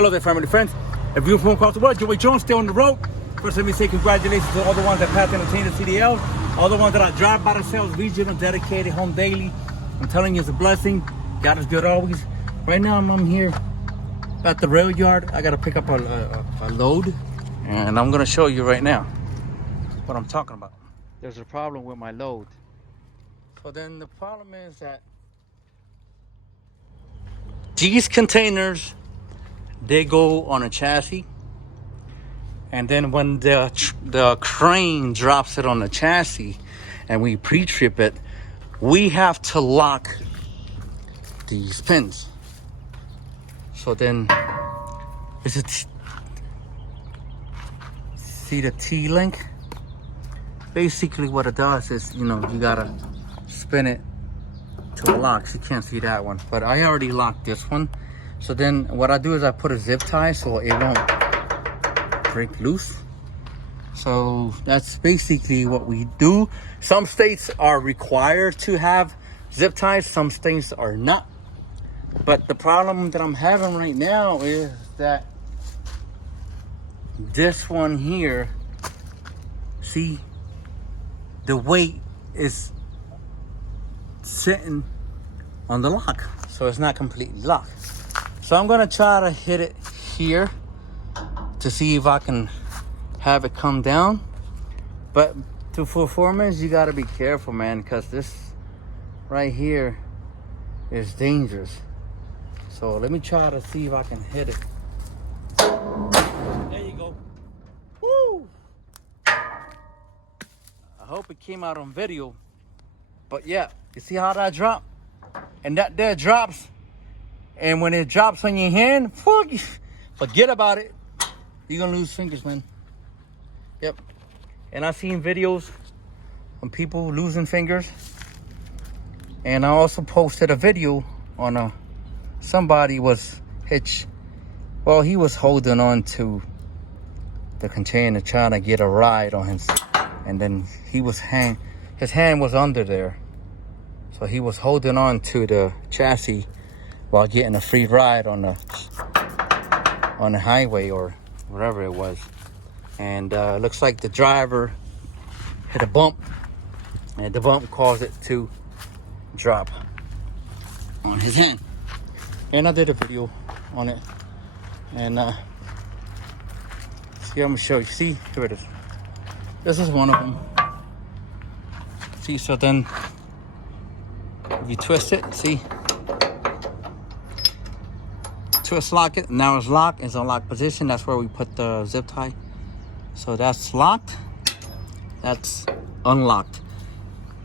Hello there, family friends. If you're from across the world, Joey Jones, still on the road. First, let me say congratulations to all the ones that passed and obtained the CDLs, all the ones that are drive by themselves, regional, dedicated, home daily. I'm telling you, it's a blessing. God is good always. Right now, I'm here at the rail yard. I got to pick up a load, and I'm going to show you right now what I'm talking about. There's a problem with my load. So then the problem is that these containers, they go on a chassis, and then when the crane drops it on the chassis and we pre-trip it, we have to lock these pins. So then is it, see the T-link? Basically what it does is, you gotta spin it to lock. You can't see that one, but I already locked this one. So then what I do is I put a zip tie so it won't break loose. So that's basically what we do. Some states are required to have zip ties, some states are not. But the problem that I'm having right now is that this one here, see, the weight is sitting on the lock, so it's not completely locked. So I'm gonna try to hit it here to see if I can have it come down. But to performance, you gotta be careful, man, because this right here is dangerous. So let me try to see if I can hit it. There you go. Woo! I hope it came out on video. But yeah, you see how that dropped? And that there drops. And when it drops on your hand, forget about it. You're gonna lose fingers, man. Yep. And I've seen videos on people losing fingers. And I also posted a video on somebody was hitched. Well, he was holding on to the container trying to get a ride on his, and then his hand was under there. So he was holding on to the chassis while getting a free ride on the highway or wherever it was. And looks like the driver hit a bump, and the bump caused it to drop on his hand. And I did a video on it. And see, I'm gonna show you. See, here it is. This is one of them. See, so then if you twist it, see, twist lock it, now it's locked, it's in locked position. That's where we put the zip tie. So that's locked, that's unlocked.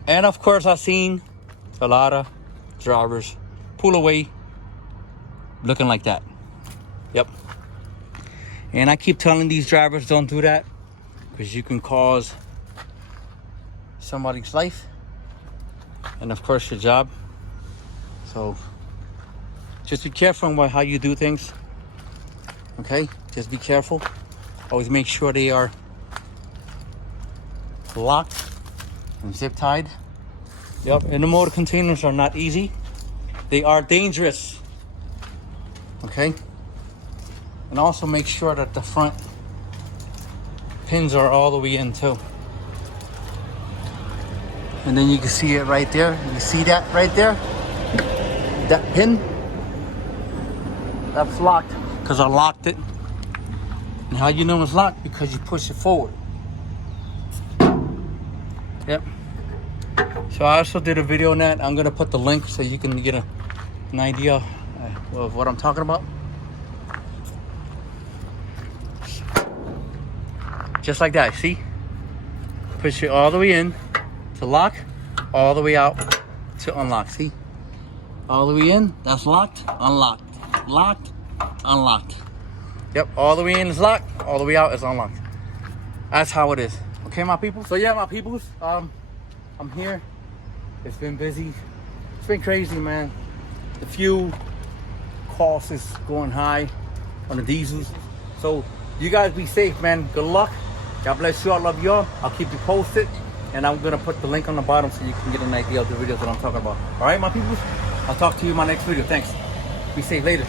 And of course, I've seen a lot of drivers pull away looking like that. Yep. And I keep telling these drivers, don't do that, because you can cause somebody's life and of course your job. So just be careful on how you do things. Okay, just be careful. Always make sure they are locked and zip tied. Yep, intermodal containers are not easy. They are dangerous. Okay, and also make sure that the front pins are all the way in too. And then you can see it right there. You see that right there? That pin? That's locked because I locked it. And how you know it's locked? Because you push it forward. Yep. So I also did a video on that. I'm gonna put the link so you can get an idea of what I'm talking about. Just like that, see? Push it all the way in to lock, all the way out to unlock, see? All the way in, that's locked, unlocked, locked, unlocked. Yep, all the way in is locked, all the way out is unlocked. That's how it is. Okay, my people? So yeah, my peoples, I'm here. It's been busy. It's been crazy, man. The fuel cost is going high on the diesels. So you guys be safe, man. Good luck. God bless you. I love y'all. I'll keep you posted. And I'm gonna put the link on the bottom so you can get an idea of the videos that I'm talking about. All right, my people? I'll talk to you in my next video. Thanks. Be safe later.